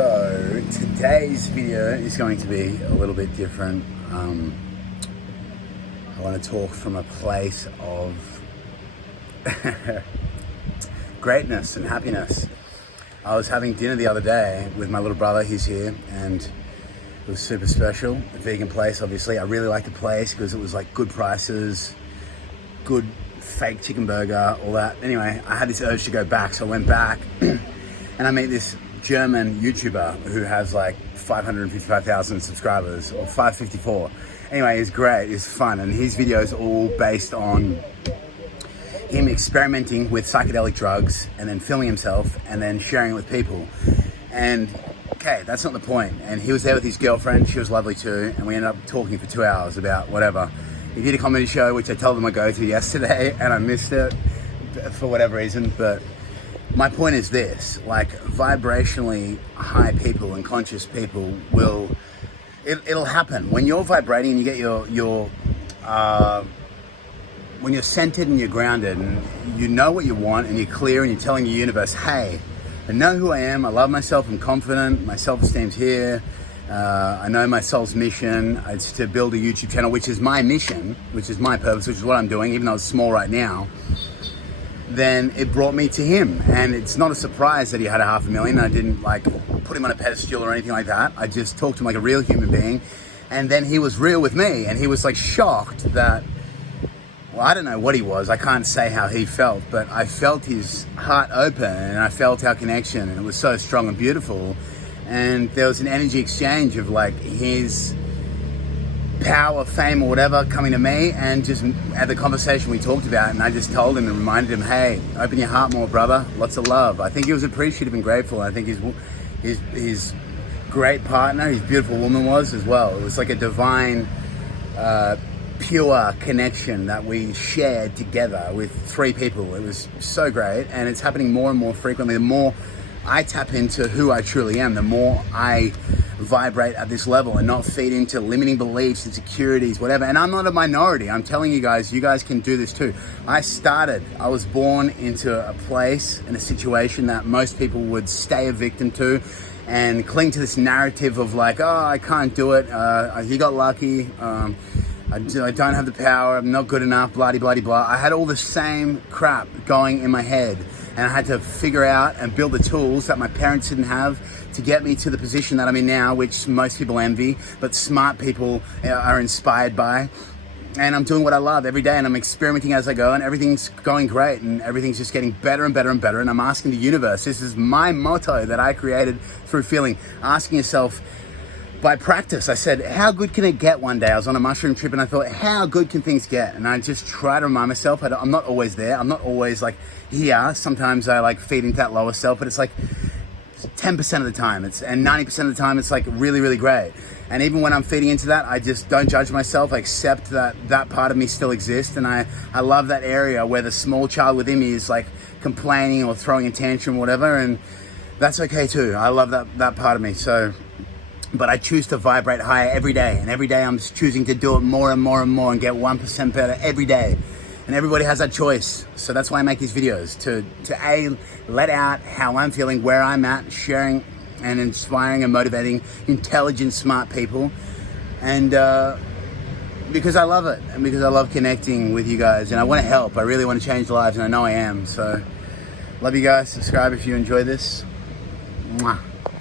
So today's video is going to be a little bit different. I want to talk from a place of greatness and happiness. I was having dinner the other day with my little brother. He's here, and it was super special. A vegan place, obviously. I really liked the place because it was like good prices, good fake chicken burger, all that. Anyway, I had this urge to go back, so I went back and I met this German YouTuber who has like 555,000 subscribers, or 554. Anyway, it's great, it's fun, and his videos are all based on him experimenting with psychedelic drugs and then filming himself and then sharing it with people. And okay, that's not the point. And he was there with his girlfriend, she was lovely too, and we ended up talking for 2 hours about whatever. He did a comedy show, which I told him I'd go to yesterday, and I missed it for whatever reason. But my point is this, like, vibrationally high people and conscious people will, it'll happen. When you're vibrating and you get when you're centered and you're grounded and you know what you want and you're clear and you're telling the universe, hey, I know who I am, I love myself, I'm confident, my self-esteem's here, I know my soul's mission, it's to build a YouTube channel, which is my mission, which is my purpose, which is what I'm doing, even though it's small right now. Then it brought me to him, and it's not a surprise that he had 500,000. I didn't like put him on a pedestal or anything like that. I just talked to him like a real human being, and then he was real with me, and he was like shocked that, well, I don't know what he was, I can't say how he felt, but I felt his heart open and I felt our connection, and it was so strong and beautiful. And there was an energy exchange of like his power, fame, or whatever coming to me, and just at the conversation we talked about, and I just told him and reminded him, hey, open your heart more, brother, lots of love. I think he was appreciative and grateful. I think his great partner, his beautiful woman was as well. It was like a divine, pure connection that we shared together with 3 people. It was so great, and it's happening more and more frequently. The more I tap into who I truly am, the more I vibrate at this level and not feed into limiting beliefs, insecurities, whatever. And I'm not a minority. I'm telling you guys can do this too. I was born into a place, in a situation that most people would stay a victim to and cling to this narrative of like, oh, I can't do it. He got lucky. I don't have the power. I'm not good enough, blah, blah, blah, blah. I had all the same crap going in my head, and I had to figure out and build the tools that my parents didn't have to get me to the position that I'm in now, which most people envy, but smart people are inspired by. And I'm doing what I love every day, and I'm experimenting as I go, and everything's going great, and everything's just getting better and better and better. And I'm asking the universe, this is my motto that I created through feeling, asking yourself, by practice, I said, how good can it get one day? I was on a mushroom trip and I thought, how good can things get? And I just try to remind myself, I'm not always there. I'm not always like here. Sometimes I like feed into that lower self, but it's like 10% of the time, and 90% of the time, it's like really, really great. And even when I'm feeding into that, I just don't judge myself. I accept that part of me still exists. And I love that area where the small child within me is like complaining or throwing a tantrum or whatever. And that's okay too. I love that part of me. But I choose to vibrate higher every day, and every day I'm just choosing to do it more and more and more and get 1% better every day. And everybody has that choice. So that's why I make these videos, to let out how I'm feeling, where I'm at, sharing and inspiring and motivating intelligent, smart people. And because I love it, and because I love connecting with you guys, and I want to help. I really want to change lives, and I know I am. So love you guys. Subscribe if you enjoy this. Mwah.